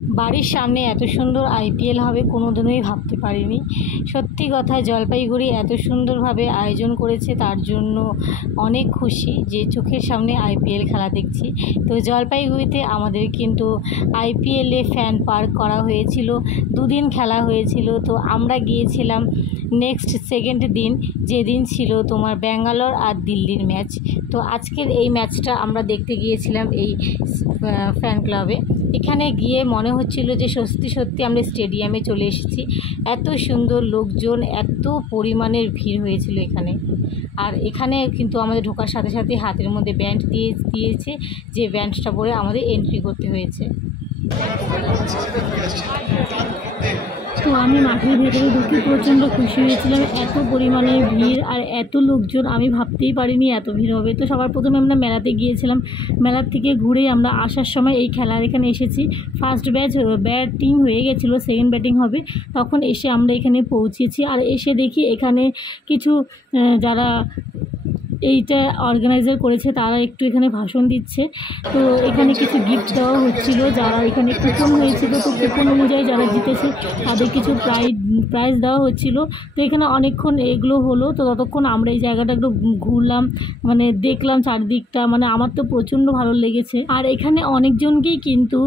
বাড়ির সামনে এত সুন্দর আইপিএল হবে কোনোদিনই ভাবতে পারিনি। সত্যি কথা, জলপাইগুড়ি এত সুন্দরভাবে আয়োজন করেছে, তার জন্য অনেক খুশি যে চোখের সামনে আইপিএল খেলা দেখছি। তো জলপাইগুড়িতে আমাদের কিন্তু আইপিএলে ফ্যান পার্ক করা হয়েছিল, দুদিন খেলা হয়েছিল। তো আমরা গিয়েছিলাম নেক্সট সেকেন্ড দিন, যেদিন ছিল তোমার ব্যাঙ্গালোর আর দিল্লির ম্যাচ। তো আজকের এই ম্যাচটা আমরা দেখতে গিয়েছিলাম এই ফ্যান ক্লাবে। এখানে গিয়ে মনে হচ্ছিল যে সত্যি আমরা স্টেডিয়ামে চলে এসেছি। এত সুন্দর লোকজন, এত পরিমাণের ভিড় হয়েছিল এখানে। আর এখানে কিন্তু আমাদের ঢোকার সাথে সাথে হাতের মধ্যে ব্যান্ড দিয়েছে, যে ব্যান্ডটা পরে আমাদের এন্ট্রি করতে হয়েছে। তো আমি মাঠের ভেতরে ঢুকে প্রচণ্ড খুশি হয়েছিলাম। এত পরিমাণে ভিড় আর এত লোকজন, আমি ভাবতেই পারিনি এত ভিড় হবে। তো সবার প্রথমে আমরা মেলাতে গিয়েছিলাম। মেলার থেকে ঘুরে আমরা আসার সময় এই খেলার এখানে এসেছি। ফার্স্ট ব্যাটিং হয়ে গেছিলো, সেকেন্ড ব্যাটিং হবে, তখন এসে আমরা এখানে পৌঁছেছি। আর এসে দেখি এখানে কিছু যারা এইটা অর্গানাইজার করেছে তারা একটু এখানে ভাষণ দিচ্ছে। তো এখানে কিছু গিফট দেওয়া হচ্ছিল, যারা এখানে কুপন হয়েছিল, তো কুপন অনুযায়ী যারা জিতেছে তাদের কিছু প্রাইজ দেওয়া হচ্ছিল। তো এখানে অনেকক্ষণ এগুলো হলো। তো ততক্ষণ আমরা এই জায়গাটা একটু ঘুরলাম, মানে দেখলাম চারদিকটা। মানে আমার তো প্রচণ্ড ভালো লেগেছে। আর এখানে অনেকজনকেই কিন্তু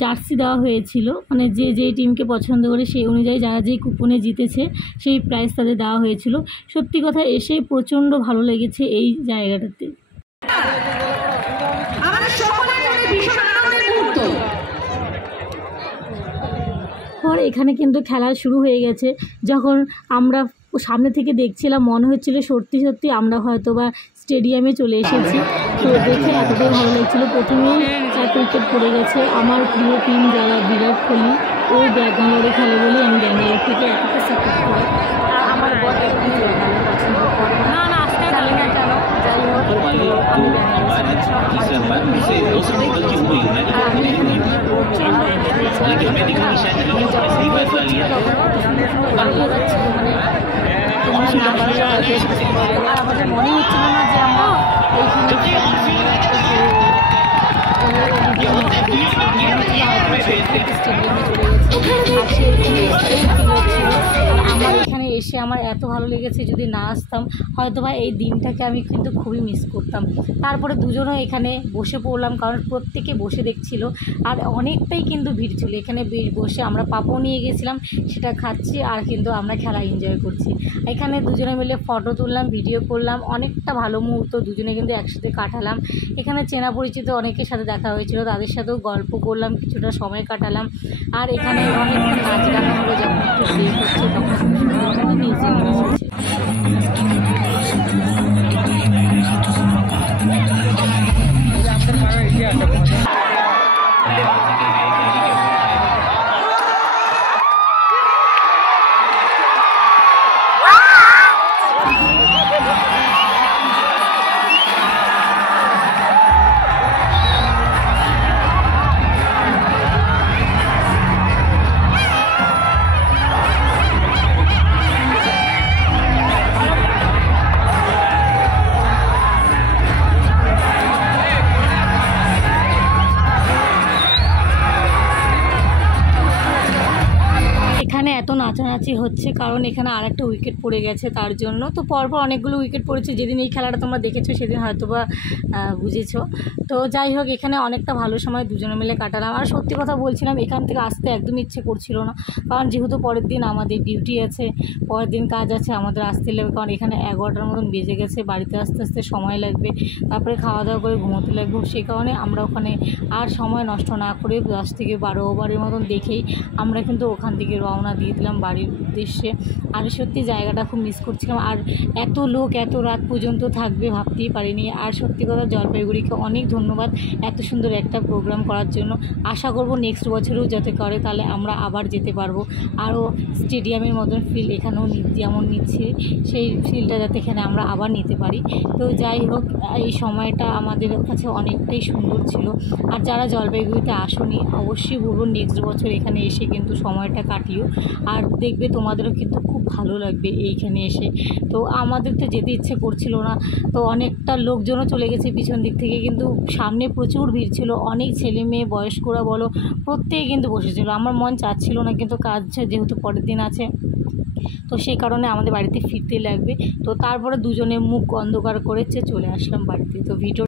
জার্সি দেওয়া হয়েছিল, মানে যে টিমকে পছন্দ করে সেই অনুযায়ী যারা যেই কুপনে জিতেছে সেই প্রাইজ তাদের দেওয়া হয়েছিল। সত্যি কথা, এসে প্রচণ্ড ভালো লেগেছে এই জায়গাটাতে। পর এখানে কিন্তু খেলা শুরু হয়ে গেছে। যখন আমরা সামনে থেকে দেখছিলাম মনে হচ্ছিল সত্যি আমরা হয়তো বা স্টেডিয়ামে চলে এসেছি। তো দেখে এতটাই ভালো লাগছিলো। প্রথমেই 4 উইকেট পড়ে গেছে। আমার প্রিয় টিম যারা বিরাট কোহলি, ও ব্যাঙ্গালোরে খেলে বলে আমি ব্যাঙ্গালোর থেকে এতটা সাপোর্ট করি। আর আমার পছন্দ করে না জানি না কেন, যাই হোক আমি আমাদের মনে হচ্ছিল না যে আমরা আমার এখানে এসে আমার এত ভালো লেগেছে। যদি না আসতাম হয়তো বা এই দিনটাকে আমি কিন্তু খুবই মিস করতাম। তারপরে দুজনও এখানে বসে পড়লাম, কারণ প্রত্যেকে বসে দেখছিল। আর অনেকটাই কিন্তু ভিড় ছিল এখানে। বসে আমরা পাপড় নিয়ে গেছিলাম, সেটা খাচ্ছি আর কিন্তু আমরা খেলা এনজয় করছি। এখানে দুজনে মিলে ফটো তুললাম, ভিডিও করলাম, অনেকটা ভালো মুহূর্ত দুজনে কিন্তু একসাথে কাটালাম। এখানে চেনা পরিচিত অনেকের সাথে দেখা হয়েছিল, তাদের সাথেও গল্প করলাম, কিছুটা সময় কাটালাম। আর এখানে অনেক নাচ গান হলো, যখন একটু ব্রেক হচ্ছে তখন মিউজিক হচ্ছে। এখানে এত নাচানাচি হচ্ছে কারণ এখানে আরেকটা উইকেট পড়ে গেছে, তার জন্য। তো পরপর অনেকগুলো উইকেট পড়েছে। যেদিন এই খেলাটা তোমরা দেখেছো সেদিন হয়তো বা বুঝেছো। তো যাই হোক, এখানে অনেকটা ভালো সময় দুজনে মিলে কাটালাম। আর সত্যি কথা বলছিলাম, এখান থেকে আসতে একদম ইচ্ছে করছিল না, কারণ যেহেতু পরের দিন আমাদের ডিউটি আছে, পরের দিন কাজ আছে, আমাদের আসতে লাগবে। কারণ এখানে 11টার মতন বেজে গেছে, বাড়িতে আসতে আসতে সময় লাগবে, তারপরে খাওয়া দাওয়া করে ঘুমোতে লাগবে। সেই কারণে আমরা ওখানে আর সময় নষ্ট না করে 10 থেকে 12 ওভারের মতন দেখেই আমরা কিন্তু ওখান থেকে রওনা দিয়ে দিলাম বাড়ির উদ্দেশ্যে। আর সত্যি জায়গাটা খুব মিস করছিলাম। আর এত লোক এত রাত পর্যন্ত থাকবে ভাবতেই পারিনি। আর সত্যি কথা, জলপাইগুড়িকে অনেক ধন্যবাদ এত সুন্দর একটা প্রোগ্রাম করার জন্য। আশা করব নেক্সট বছরেও যাতে করে, তাহলে আমরা আবার যেতে পারবো। আরও স্টেডিয়ামের মতন ফিল এখানেও যেমন নিচ্ছি, সেই ফিলটা যাতে এখানে আমরা আবার নিতে পারি। তো যাই হোক, এই সময়টা আমাদের কাছে অনেকটাই সুন্দর ছিল। আর যারা জলপাইগুড়িতে আসোনি অবশ্যই বলবো নেক্সট বছর এখানে এসে কিন্তু সময়টা কাটিও। আর দেখবে তোমাদেরও কিন্তু খুব ভালো লাগবে এইখানে এসে। তো আমাদের তো যেতে ইচ্ছে করছিল না, তো অনেকটা লোকজনও চলে গেছে পিছন দিক থেকে, কিন্তু সামনে প্রচুর ভিড় ছিল, অনেক ছেলে মেয়ে বয়স্করা বলো প্রত্যেকে কিন্তু বসেছিল। আমার মন চাচ্ছিল না, কিন্তু কাজ যেহেতু পরের দিন আছে, তো সেই কারণে আমাদের বাড়িতে ফিরতে লাগবে। তো তারপরে দুজনে মুখ অন্ধকার করেছে চলে আসলাম বাড়িতে। তো ভিডিও